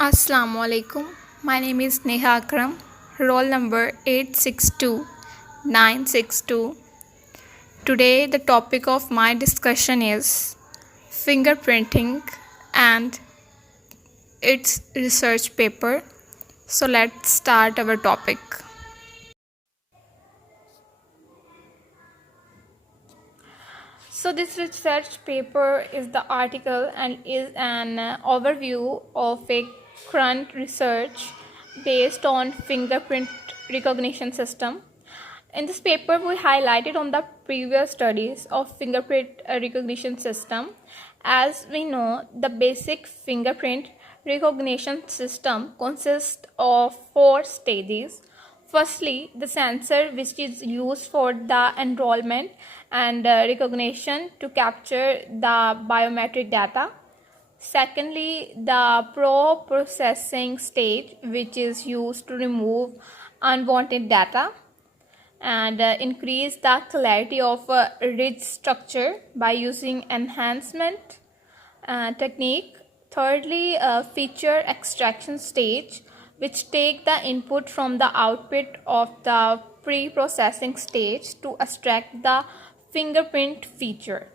Assalamualaikum. My name is Neha Akram, roll number 862962. Today, the topic of my discussion is fingerprinting and its research paper. So, let's start our topic. So, this research paper is the article and is an overview of a current research based on fingerprint recognition system. In this paper, we highlighted on the previous studies of fingerprint recognition system. As we know, the basic fingerprint recognition system consists of 4 stages. Firstly, the sensor, which is used for the enrollment and recognition to capture the biometric data. Secondly, the pro-processing stage, which is used to remove unwanted data and increase the clarity of a rich structure by using enhancement technique. Thirdly, a feature extraction stage, which take the input from the output of the pre-processing stage to extract the fingerprint feature.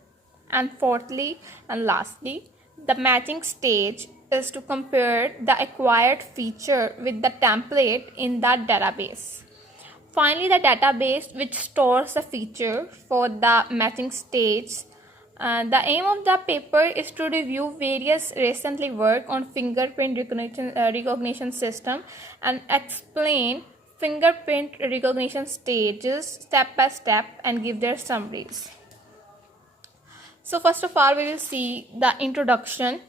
And fourthly and lastly, the matching stage is to compare the acquired feature with the template in the database. Finally, the database which stores the feature for the matching stage. The aim of the paper is to review various recently work on fingerprint recognition system and explain fingerprint recognition stages step by step and give their summaries. So first of all, we will see the introduction.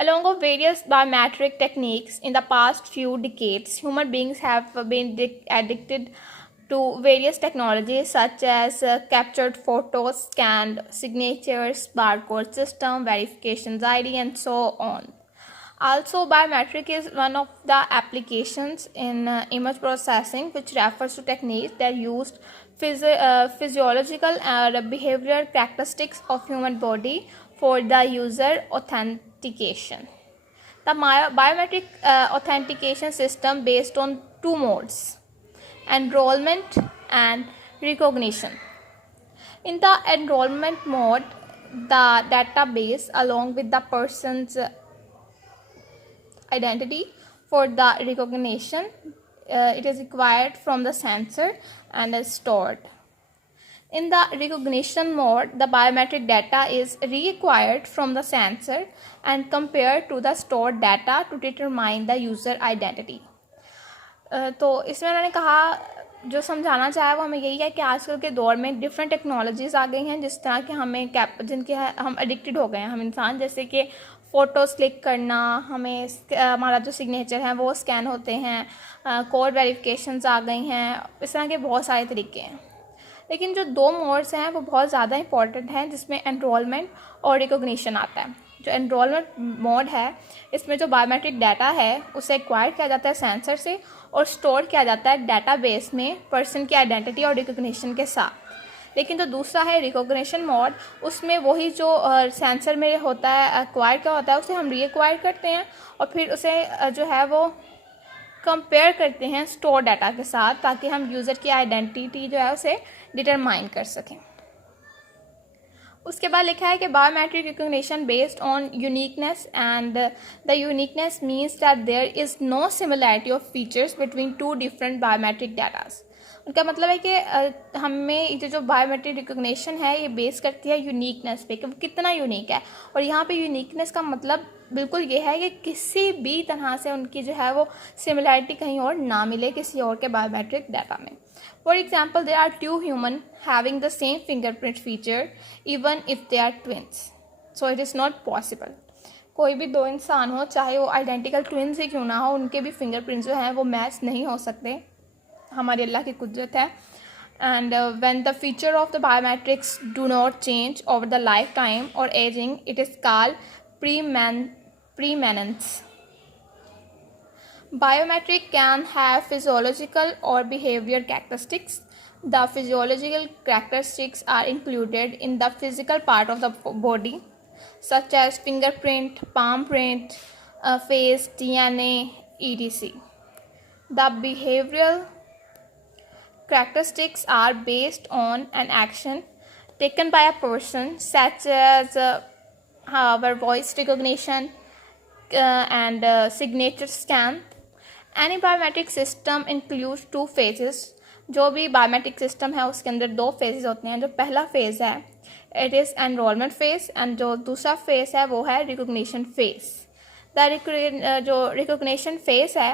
Along with various biometric techniques in the past few decades, human beings have been addicted to various technologies such as captured photos, scanned signatures, barcode system, verifications ID, and so on. Also, biometric is one of the applications in image processing, which refers to techniques that use physiological and behavioral characteristics of human body for the user authentication. The biometric authentication system based on 2 modes: enrollment and recognition. In the enrollment mode, the database along with the person's identity for the recognition it is acquired from the sensor and is stored. In the recognition mode, the biometric data is reacquired from the sensor and compared to the stored data to determine the user identity. तो इसमें उन्होंने कहा, जो समझाना चाहा वो हमें यही है कि आजकल के दौर में डिफरेंट टेक्नोलॉजीज़ आ गई हैं जिस तरह के हमें जिनके हम एडिक्टेड हो गए हैं हम इंसान, जैसे कि फ़ोटोज़ क्लिक करना, हमें हमारा जो सिग्नेचर है वो स्कैन होते हैं, कोड वेरिफिकेशंस आ गई हैं, इस तरह के बहुत सारे तरीके हैं. लेकिन जो 2 मोड्स हैं वो बहुत ज़्यादा इंपॉर्टेंट हैं, जिसमें एनरोलमेंट और रिकॉग्निशन आता है. जो एनरोलमेंट मोड है, इसमें जो बायोमेट्रिक डाटा है उसे एक्वायर किया जाता है सेंसर से और स्टोर किया जाता है डाटाबेस में पर्सन की आइडेंटिटी और रिकॉग्निशन के साथ. लेकिन जो दूसरा है रिकॉग्निशन मोड, उसमें वही जो सेंसर में होता है एक्वायर क्या होता है उसे हम रीएक्वायर करते हैं और फिर उसे जो है वो कंपेयर करते हैं स्टोर डाटा के साथ, ताकि हम यूज़र की आइडेंटिटी जो है उसे डिटरमाइन कर सकें. उसके बाद लिखा है कि biometric recognition based on uniqueness and the uniqueness means that there is no similarity of features between 2 different biometric datas. उनका मतलब है कि हमें जो बायोमेट्रिक रिकॉग्निशन है ये बेस करती है यूनिकनेस पे, कि कितना यूनिक है. और यहाँ पे यूनिकनेस का मतलब बिल्कुल ये है कि किसी भी तरह से उनकी जो है वो सिमिलैरिटी कहीं और ना मिले किसी और के बायोमेट्रिक डाटा में. For example, there are 2 human having the same fingerprint feature even if they are twins, so it is not possible. कोई भी 2 इंसान हो, चाहे वो आइडेंटिकल ट्विन्स ही क्यों ना हो, उनके भी फिंगरप्रिंट जो हैं वो मैच नहीं हो सकते. हमारी अल्लाह की कुदरत है. And when the feature of the biometrics do not change over the life time और ageing, it is called preeminence. Biometric can have physiological or behavior characteristics. The physiological characteristics are included in the physical part of the body, such as fingerprint, palm print, face, DNA, etc. The behavioral characteristics are based on an action taken by a person, such as our voice recognition and signature scan. Any biometric system includes two phases. जो भी biometric system है उसके अंदर दो phases होते हैं. जो पहला फेज है it is enrolment phase and जो दूसरा फेज है वो है रिकॉग्निशन फेज. जो रिकॉग्निशन फेज है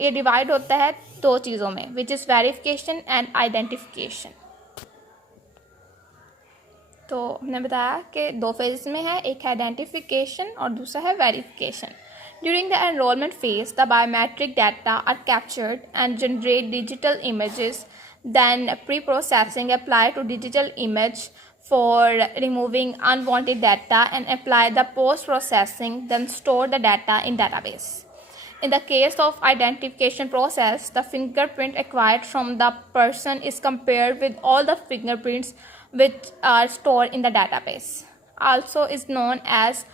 ये डिवाइड होता है दो चीज़ों में, which is verification and identification. तो हमने बताया कि दो फेज में है, एक है आइडेंटिफिकेशन और दूसरा है verification. During the enrollment phase, the biometric data are captured and generate digital images. Then pre-processing apply to digital image for removing unwanted data and apply the post-processing, then store the data in database. In the case of identification process, the fingerprint acquired from the person is compared with all the fingerprints which are stored in the database. Also is known as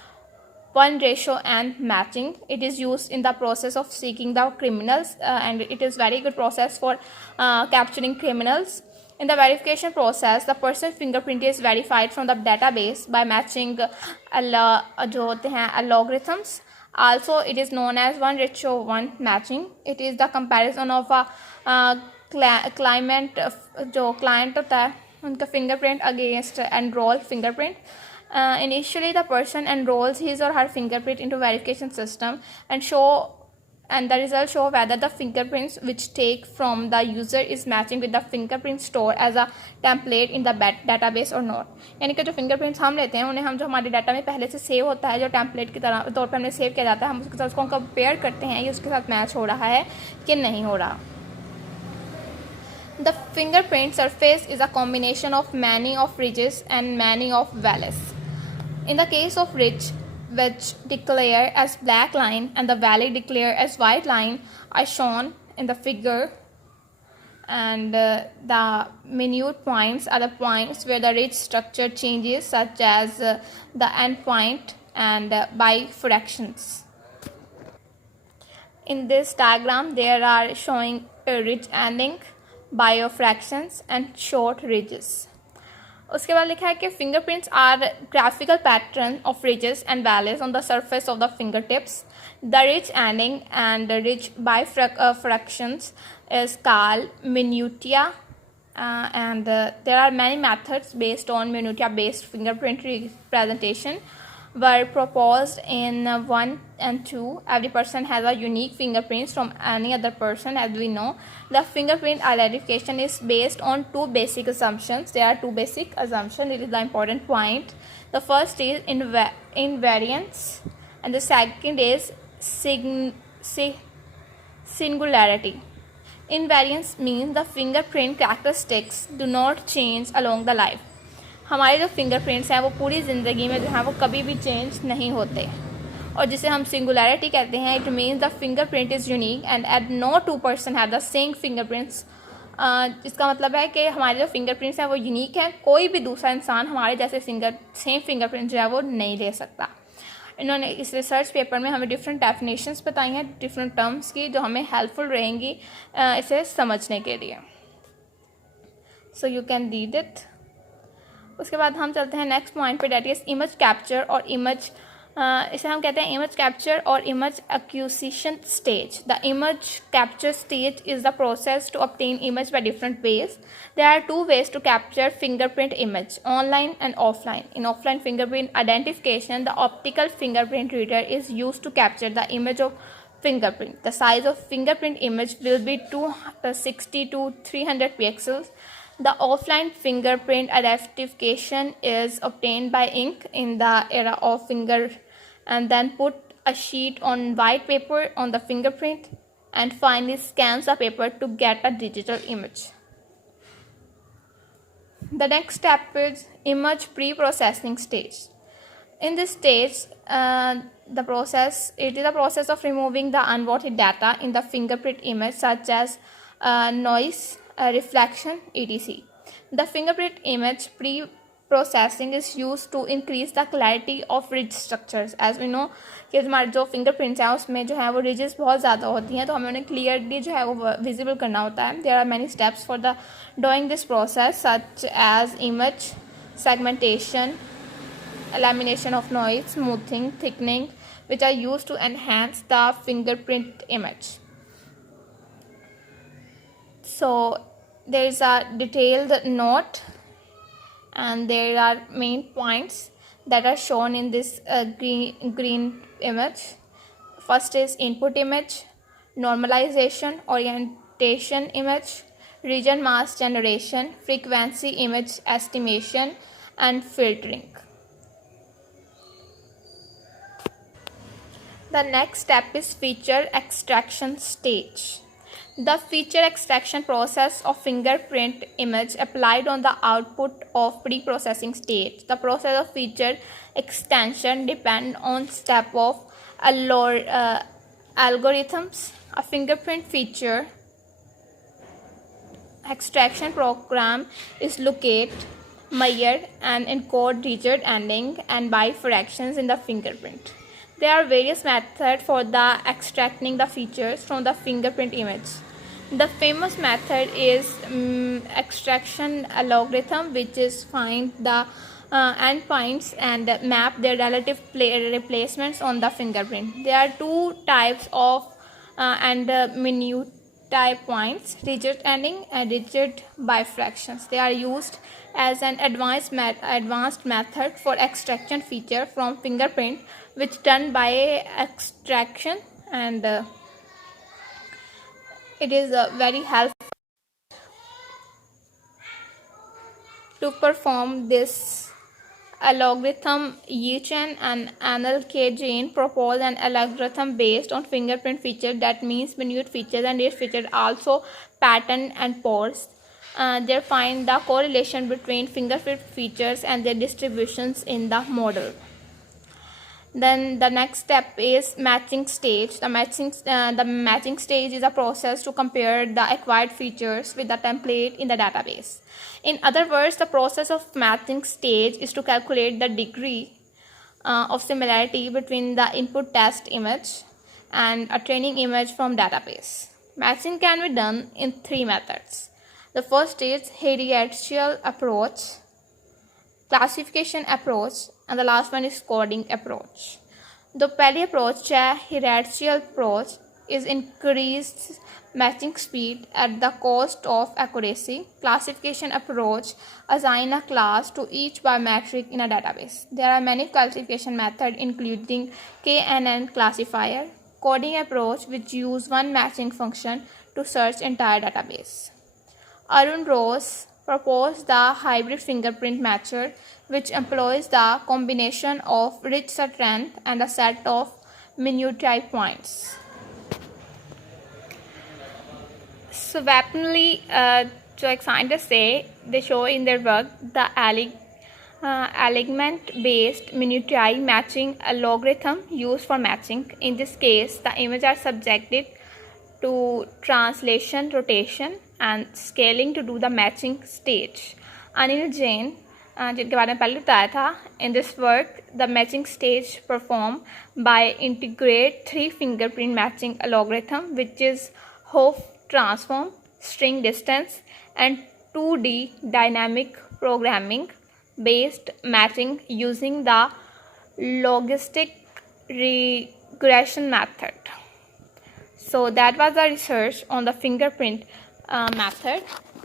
one ratio and matching. It is used in the process of seeking the criminals and it is very good process for capturing criminals. In the verification process, the person's fingerprint is verified from the database by matching जो होते हैं algorithms. Also, it is known as 1:1 matching. It is the comparison of a client जो client होता है उनका fingerprint against enrolled fingerprint. Initially, the person enrolls his or her fingerprint into verification system and the results show whether the fingerprints which take from the user is matching with the fingerprint stored as a template in the database or not. यानी कि जो fingerprints हम लेते हैं उन्हें हम जो हमारे डाटा में पहले से सेव होता है, जो टेम्पलेट की तरह तौर पर हमें सेव किया जाता है, हम उसके साथ उसको कंपेयर करते हैं ये उसके साथ मैच हो रहा है कि नहीं हो रहा. The fingerprint surface is a combination of many of ridges and many of valleys. In the case of ridge, which declare as black line and the valley declare as white line, are shown in the figure, and the minute points are the points where the ridge structure changes, such as the end point and by fractions. In this diagram, there are showing a ridge ending, biofractions and short ridges. उसके बाद लिखा है कि fingerprints are graphical pattern of ridges and valleys on the surface of the finger tips. The ridge ending and ridge bifurcations is called minutia and there are many methods based on minutia based fingerprint representation were proposed in 1 and 2. Every person has a unique fingerprints from any other person, as we know. The fingerprint identification is based on two basic assumptions. There are two basic assumptions. It is the important point. The first is invariance and the second is singularity. Invariance means the fingerprint characteristics do not change along the life. हमारे जो fingerprints हैं वो पूरी ज़िंदगी में जो है वो कभी भी चेंज नहीं होते. और जिसे हम सिंगुलैरिटी कहते हैं, it means the fingerprint is unique and at no two person have the same fingerprints. इसका मतलब है कि हमारे जो फिंगरप्रिंट्स हैं वो यूनिक हैं, कोई भी दूसरा इंसान हमारे जैसे सेम फिंगरप्रिंट जो है वो नहीं ले सकता. इन्होंने इस रिसर्च पेपर में हमें डिफरेंट डेफिनेशंस बताई हैं, डिफरेंट टर्म्स की, जो हमें हेल्पफुल रहेंगी इसे समझने के लिए. So you can read it. उसके बाद हम चलते हैं नेक्स्ट पॉइंट पे, डेट इज इमेज कैप्चर और इमेज इसे हम कहते हैं इमेज कैप्चर और image acquisition stage. The image capture stage is the process to obtain image by different ways. There are two ways to capture fingerprint image, online and offline. In offline fingerprint identification, the optical fingerprint reader is used to capture the image of fingerprint. The size of fingerprint image will be 260 to 300 pixels. The offline fingerprint identification is obtained by ink in the era of finger and then put a sheet on white paper on the fingerprint and finally scans the paper to get a digital image. The next step is image pre-processing stage. In this stage, it is a process of removing the unwanted data in the fingerprint image, such as noise, reflection, etc. The fingerprint image processing is used to increase the clarity of ridge structures. As we know कि हमारे जो fingerprints हैं उसमें जो है वो ridges बहुत ज़्यादा होती हैं, तो हमें उन्हें क्लियरली जो है वो विजिबल करना होता है. There are many steps for the doing this process such as image segmentation, elimination of noise, smoothing, thickening, which are used to enhance the fingerprint image. So there is a detailed note and there are main points that are shown in this green image. First is input image, normalization, orientation image, region mask generation, frequency image estimation, and filtering. The next step is feature extraction stage. The feature extraction process of fingerprint image applied on the output of pre-processing stage. The process of feature extension depend on step of algorithms. A fingerprint feature extraction program is locate, measure, and encode digit ending and byte fractions in the fingerprint. There are various methods for the extracting the features from the fingerprint image. The famous method is extraction algorithm, which is find the endpoints and map their relative replacements on the fingerprint. There are two types of minute type points, digit ending and digit bifractions. They are used as an advanced method for extraction feature from fingerprint, which done by extraction, and it is very helpful to perform this algorithm. Yichen and Anil K. Jain proposed an algorithm based on fingerprint feature, that means minute features and its features also pattern and pores. They find the correlation between fingerprint features and their distributions in the model. Then the next step is matching stage. The matching stage is a process to compare the acquired features with the template in the database. In other words, the process of matching stage is to calculate the degree of similarity between the input test image and a training image from database. Matching can be done in three methods. The first is hierarchical approach, classification approach, and the last one is coding approach. The पहली approach है hierarchical approach is increased matching speed at the cost of accuracy. Classification approach assign a class to each biometric in a database. There are many classification methods including KNN classifier. Coding approach, which use one matching function to search entire database. Arun Rose proposed the hybrid fingerprint matcher, which employs the combination of rich strength and a set of minute type points. So Wapnley, like scientists say, they show in their work the alignment-based minutiae matching algorithm used for matching. In this case, the images are subjected to translation, rotation, and scaling to do the matching stage. Anil Jain, जिनके बारे में पहले बताया था, in this work, the matching stage performed by integrate 3 fingerprint matching algorithm, which is Hopf transform, string distance, and 2D dynamic programming based matching using the logistic regression method. So that was the research on the fingerprint method.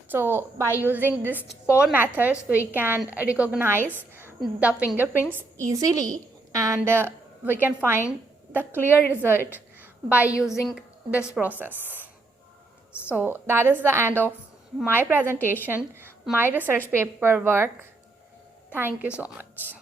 So by using these 4 methods, we can recognize the fingerprints easily, and we can find the clear result by using this process. So that is the end of my presentation, my research paper work. Thank you so much.